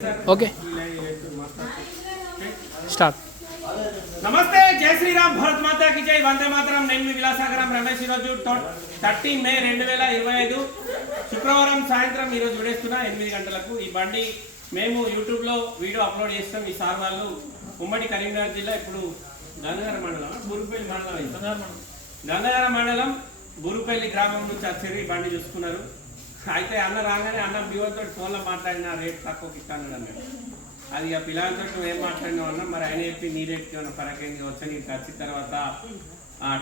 Okay start. नमस्ते जय श्रीराम भारत माता की जय वंदे मातरम। నేను మీ విలాసాగరం రమేష్। ఈరోజు 13 మే 2025 శుక్రవారం సాయంత్రం ఈరోజు విడేస్తున్నా 8 గంటలకు ఈ బండి మేము యూట్యూబ్ లో వీడియో అప్లోడ్ చేస్తాం। ఈ సార్ వాళ్ళు ఉమ్మడి కరీంనగర్ జిల్లా ఇప్పుడు గంగాధర మండలం బూరుపల్లి గ్రామం నుంచి వచ్చారు। ఈ బండి చూసుకున్నారు। అయితే అన్న రాగానే అన్న బివతో ఫోన్లో మాట్లాడిన రేట్ తక్కువకి ఇస్తాను అన్నాడు। అది ఇక పిల్లలతో నువ్వు ఏం మాట్లాడినావు అన్న, మరి ఆయన చెప్పి నీ రేట్కి ఏమైనా పరకంగా వచ్చి నీకు వచ్చిన తర్వాత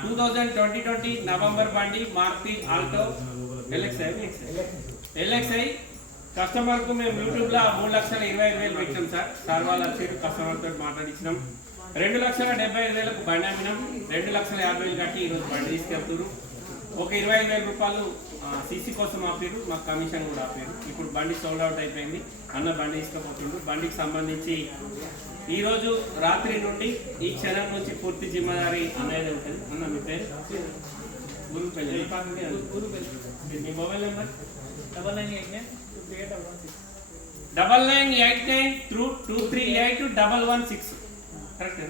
2020 నవంబర్ బండి మారుతి ఆల్టో ఎల్ఎక్స్ఐ కస్టమర్కు మేము యూట్యూబ్లో 3,25,000 పెట్టినాం సార్। సార్ వాళ్ళు వచ్చి కస్టమర్తో మాట్లాడించినాం। 2,75,000కు బండి అమ్మినాం। 2,50,000 కట్టి ఈరోజు బండి తీసుకెళ్తున్నారు। ఒక 25,000 రూపాయలు సీసీ కోసం ఆపారు, మాకు కమిషన్ కూడా ఆపారు। ఇప్పుడు బండి సోల్డ్ అవుట్ అయిపోయింది। అన్న బండి తీసుకుపోతుండ్రు। బండికి సంబంధించి ఈరోజు రాత్రి నుండి ఈ క్షణం నుంచి పూర్తి జిమ్మదారి అనేది ఉంటుంది। అన్న మీ పేరు? గురుపల్లి। మీ మొబైల్ నెంబర్ 9989238116 కరెక్ట్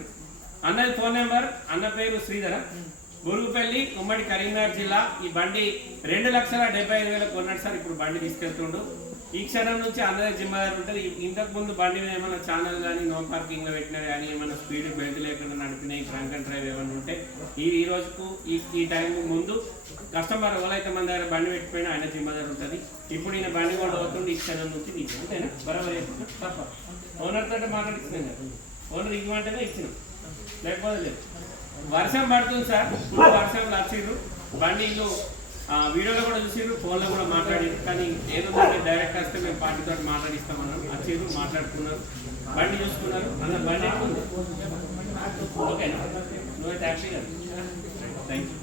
అన్నది ఫోన్ నెంబర్। అన్న పేరు శ్రీధర, బూరుగుపల్లి, ఉమ్మడి కరీంనగర్ జిల్లా। ఈ బండి 2,75,000 కొన్నాడు సార్। ఇప్పుడు బండి తీసుకెళ్తుండు। ఈ క్షణం నుంచి అందరి జిమ్మదారు ఉంటుంది। ఇంతకు ముందు బండి మీద ఏమైనా ఛానల్ కానీ నో పార్కింగ్లో పెట్టినా కానీ ఏమైనా స్పీడ్ బెల్ట్ లేకుండా నడిపినాయి, డ్రంక్ అండ్ డ్రైవ్ ఏమైనా ఉంటే ఈ రోజుకు ఈ టైం ముందు కస్టమర్ ఎవరైతే మన దగ్గర బండి పెట్టిపోయినా ఆయన జిమ్మదారు ఉంటుంది। ఇప్పుడు ఈయన బండి కూడా అవుతుంది। ఈ క్షణం నుంచి నీకు అంతేనా? బరాబర్ తప్ప ఓనర్ తోటి మాట్లాడిస్తున్నాను। ఓనర్ ఇవ్వమంటేనే ఇచ్చినాం, లేకపోతే లేదు। వర్షం పడుతుంది సార్, ఫుల్ వర్షంలో వచ్చిర్రు। బండి ఇల్లు వీడియోలో కూడా చూసిర్రు, ఫోన్లో కూడా మాట్లాడారు। కానీ ఏదో డైరెక్ట్ వస్తే మేము పార్టీతో మాట్లాడిస్తామన్నాం। వచ్చిర్రు, మాట్లాడుకున్నారు, బండి చూసుకున్నారు। అన్న బండి ఎక్కుంది ఓకేనా? నువ్వైతే హ్యాపీగా థ్యాంక్ యూ।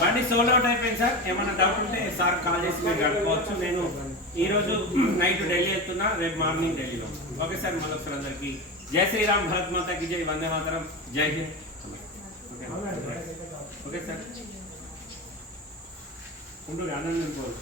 బండి సోల్డ్ అవుట్ అయిపోయింది సార్। ఏమైనా డౌట్ ఉంటే సార్ కాల్ చేసి మీరు కట్టుకోవచ్చు। నేను ఈరోజు నైట్ ఢిల్లీ వెళ్తున్నా, రేపు మార్నింగ్ ఢిల్లీలో। ఓకే సార్, మళ్ళొకసారి అందరికీ జై శ్రీరామ్ భారత్ మాతాకి జై, వందే మాతరం, జై హింద్। ఓకే సార్, ఉండు ఆనందం పోదు।